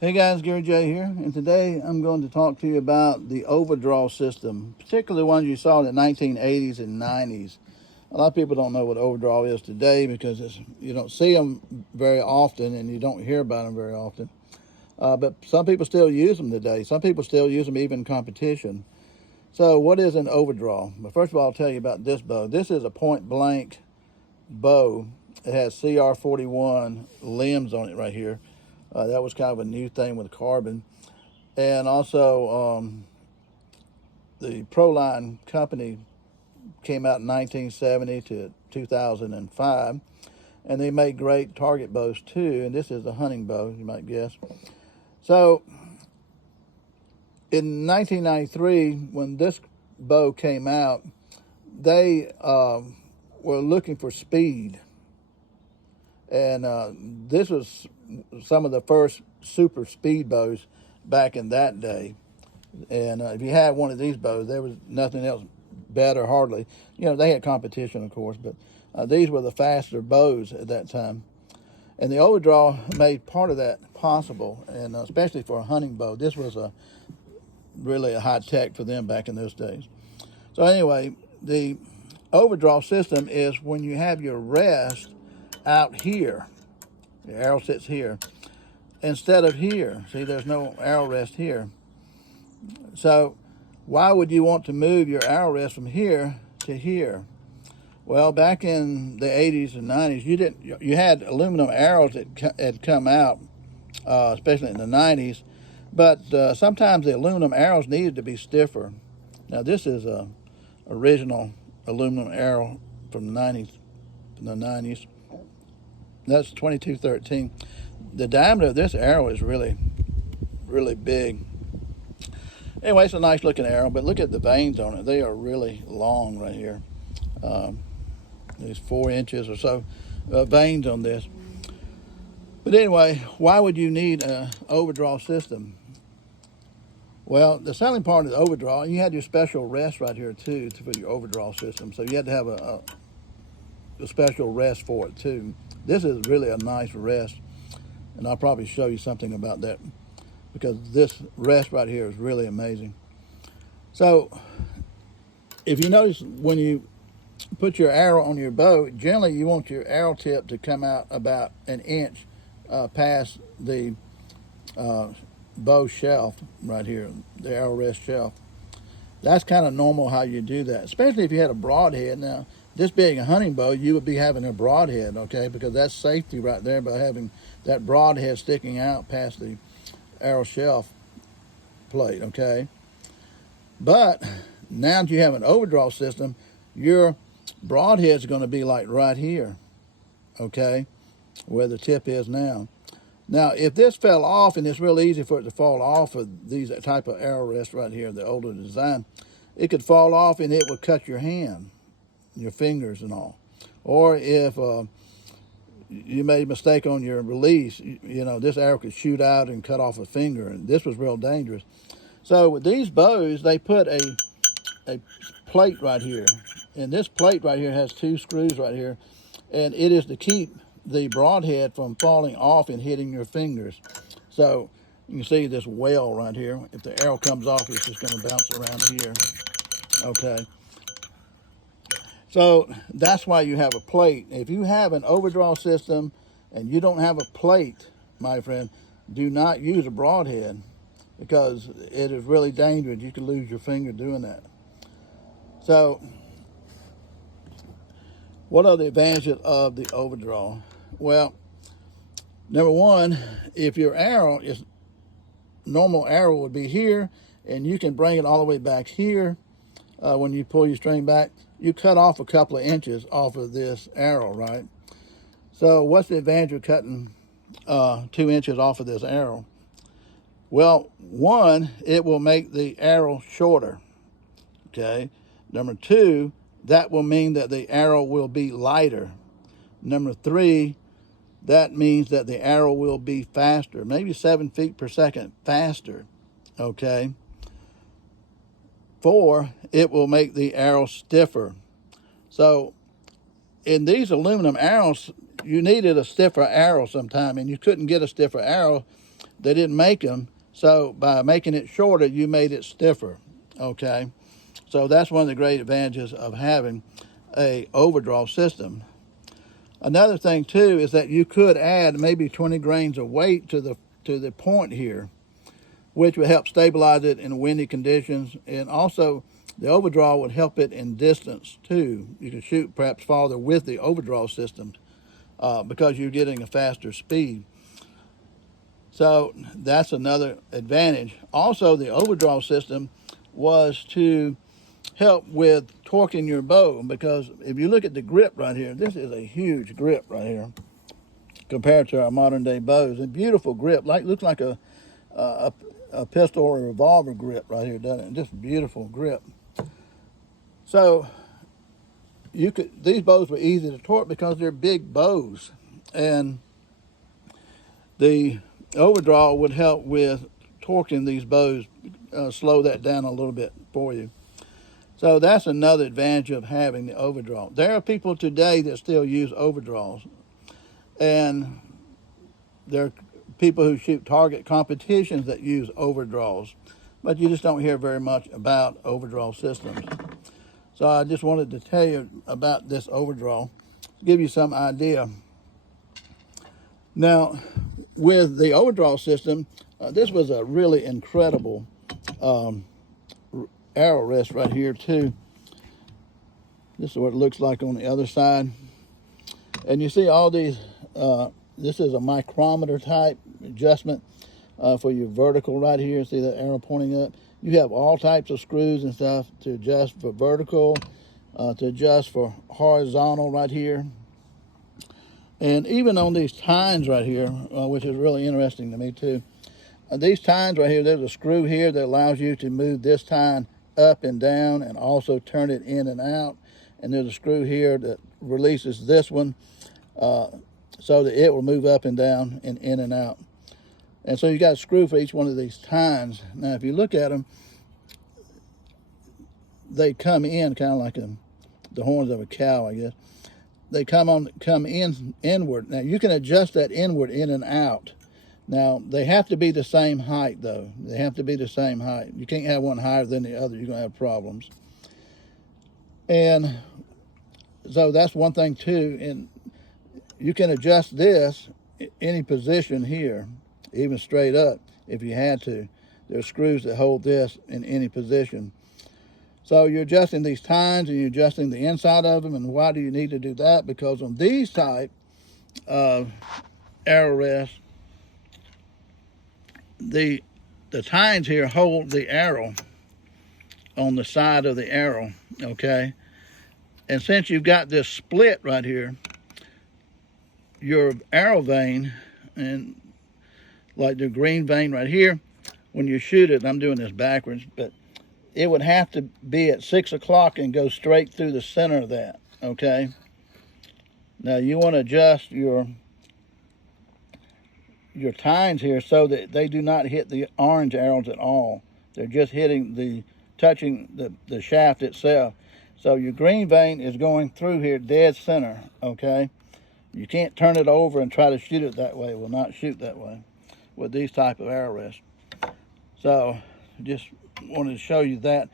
Hey guys, Gary J here, and today I'm going to talk to you about the overdraw system, particularly the ones you saw in the 1980s and 90s. A lot of people don't know what overdraw is today because you don't see them very often and you don't hear about them very often. But some people still use them today. Some people still use them even in competition. So what is an overdraw? Well, first of all, I'll tell you about this bow. This is a point blank bow. It has CR41 limbs on it right here. That was kind of a new thing with carbon. And also, the Proline company came out in 1970 to 2005, and they made great target bows too. And this is a hunting bow, you might guess. So, in 1993, when this bow came out, they were looking for speed. And this was some of the first super speed bows back in that day. And if you had one of these bows, there was nothing else better, hardly. You know, they had competition, of course, but these were the faster bows at that time. And the overdraw made part of that possible, and especially for a hunting bow. This was really a high tech for them back in those days. So anyway, the overdraw system is when you have your rest out here. The arrow sits here instead of here. See, there's no arrow rest here. So why would you want to move your arrow rest from here to here? Well, back in the 80s and 90s, you had aluminum arrows that had come out, especially in the 90s, but sometimes the aluminum arrows needed to be stiffer. Now this is a original aluminum arrow from the 90s. That's 2213. The diameter of this arrow is really, really big. Anyway, it's a nice looking arrow, but look at the veins on it. They are really long right here. There's 4 inches or so veins on this. But anyway, why would you need an overdraw system? Well, the selling part of the overdraw, you had your special rest right here too for your overdraw system. So you had to have a special rest for it too. This is really a nice rest, and I'll probably show you something about that because this rest right here is really amazing. So if you notice, when you put your arrow on your bow, generally you want your arrow tip to come out about an inch past the bow shelf right here, the arrow rest shelf. That's kind of normal how you do that, especially if you had a broadhead. Now, this being a hunting bow, you would be having a broadhead, okay, because that's safety right there by having that broadhead sticking out past the arrow shelf plate, okay. But now that you have an overdraw system, your broadhead's going to be like right here, okay, where the tip is now. Now, if this fell off, and it's real easy for it to fall off of these type of arrow rests right here, the older design, it could fall off and it would cut your hand, your fingers and all. Or if you made a mistake on your release, you know, this arrow could shoot out and cut off a finger, and this was real dangerous. So with these bows, they put a plate right here, and this plate right here has 2 screws right here, and it is to keep the broadhead from falling off and hitting your fingers. So you can see this well right here. If the arrow comes off, it's just going to bounce around here. Okay. So that's why you have a plate. If you have an overdraw system and you don't have a plate, my friend, do not use a broadhead because it is really dangerous. You could lose your finger doing that. So what are the advantages of the overdraw? Well, number one, if your arrow is, normal arrow would be here, and you can bring it all the way back here. When you pull your string back, you cut off a couple of inches off of this arrow, right? So what's the advantage of cutting 2 inches off of this arrow? Well, one, it will make the arrow shorter, okay? Number two, that will mean that the arrow will be lighter. Number three, that means that the arrow will be faster, maybe 7 feet per second faster, okay? 4, it will make the arrow stiffer. So in these aluminum arrows, you needed a stiffer arrow sometime, and you couldn't get a stiffer arrow They didn't make them, so by making it shorter, you made it stiffer, okay? So that's one of the great advantages of having a overdraw system. Another thing too is that you could add maybe 20 grains of weight to the point here, which would help stabilize it in windy conditions, and also the overdraw would help it in distance too. You can shoot perhaps farther with the overdraw system because you're getting a faster speed. So that's another advantage. Also, the overdraw system was to help with torquing your bow, because if you look at the grip right here, this is a huge grip right here compared to our modern day bows. A beautiful grip, looks like a pistol or a revolver grip right here, doesn't it? Just beautiful grip. So these bows were easy to torque because they're big bows, and the overdraw would help with torquing these bows, slow that down a little bit for you. So that's another advantage of having the overdraw. There are people today that still use overdraws, and there are people who shoot target competitions that use overdraws, but you just don't hear very much about overdraw systems. So I just wanted to tell you about this overdraw, give you some idea. Now, with the overdraw system, this was a really incredible arrow rest right here too. This is what it looks like on the other side. And you see all these, this is a micrometer type adjustment for your vertical right here. See that arrow pointing up? You have all types of screws and stuff to adjust for vertical, to adjust for horizontal right here. And even on these tines right here, which is really interesting to me too. These tines right here, there's a screw here that allows you to move this tine up and down and also turn it in and out. And there's a screw here that releases this one so that it will move up and down and in and out. And so you got a screw for each one of these tines. Now, if you look at them, they come in kind of like the horns of a cow, I guess. They come in inward. Now, you can adjust that inward in and out. Now, they have to be the same height, though. They have to be the same height. You can't have one higher than the other. You're going to have problems. And so that's one thing, too. And you can adjust this any position here, even straight up, if you had to. There's screws that hold this in any position. So you're adjusting these tines and you're adjusting the inside of them. And why do you need to do that? Because on these type of arrow rests, the tines here hold the arrow on the side of the arrow, okay? And since you've got this split right here, your arrow vein, and like the green vein right here, when you shoot it, I'm doing this backwards, but it would have to be at 6 o'clock and go straight through the center of that, okay? Now you want to adjust your tines here so that they do not hit the orange arrows at all. They're just touching the shaft itself. So your green vein is going through here dead center, okay? You can't turn it over and try to shoot it that way. It will not shoot that way with these type of arrow rests. So just wanted to show you that.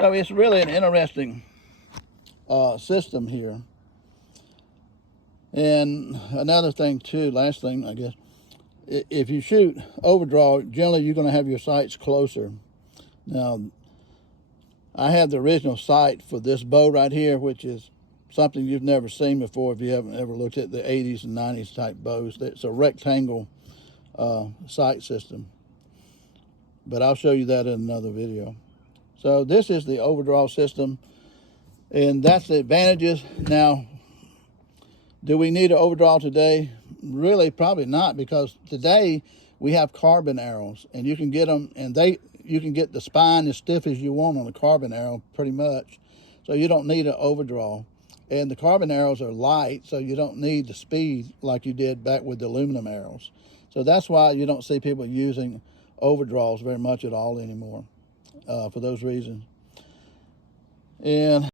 So it's really an interesting system here. And another thing too, last thing I guess, if you shoot overdraw, generally you're going to have your sights closer. Now, I have the original sight for this bow right here, which is something you've never seen before if you haven't ever looked at the 80s and 90s type bows. It's a rectangle sight system. But I'll show you that in another video. So this is the overdraw system, and that's the advantages. Now, do we need an overdraw today? Really, probably not, because today we have carbon arrows, and you can get them, and you can get the spine as stiff as you want on a carbon arrow, pretty much. So you don't need an overdraw. And the carbon arrows are light, so you don't need the speed like you did back with the aluminum arrows. So that's why you don't see people using overdraws very much at all anymore, for those reasons. And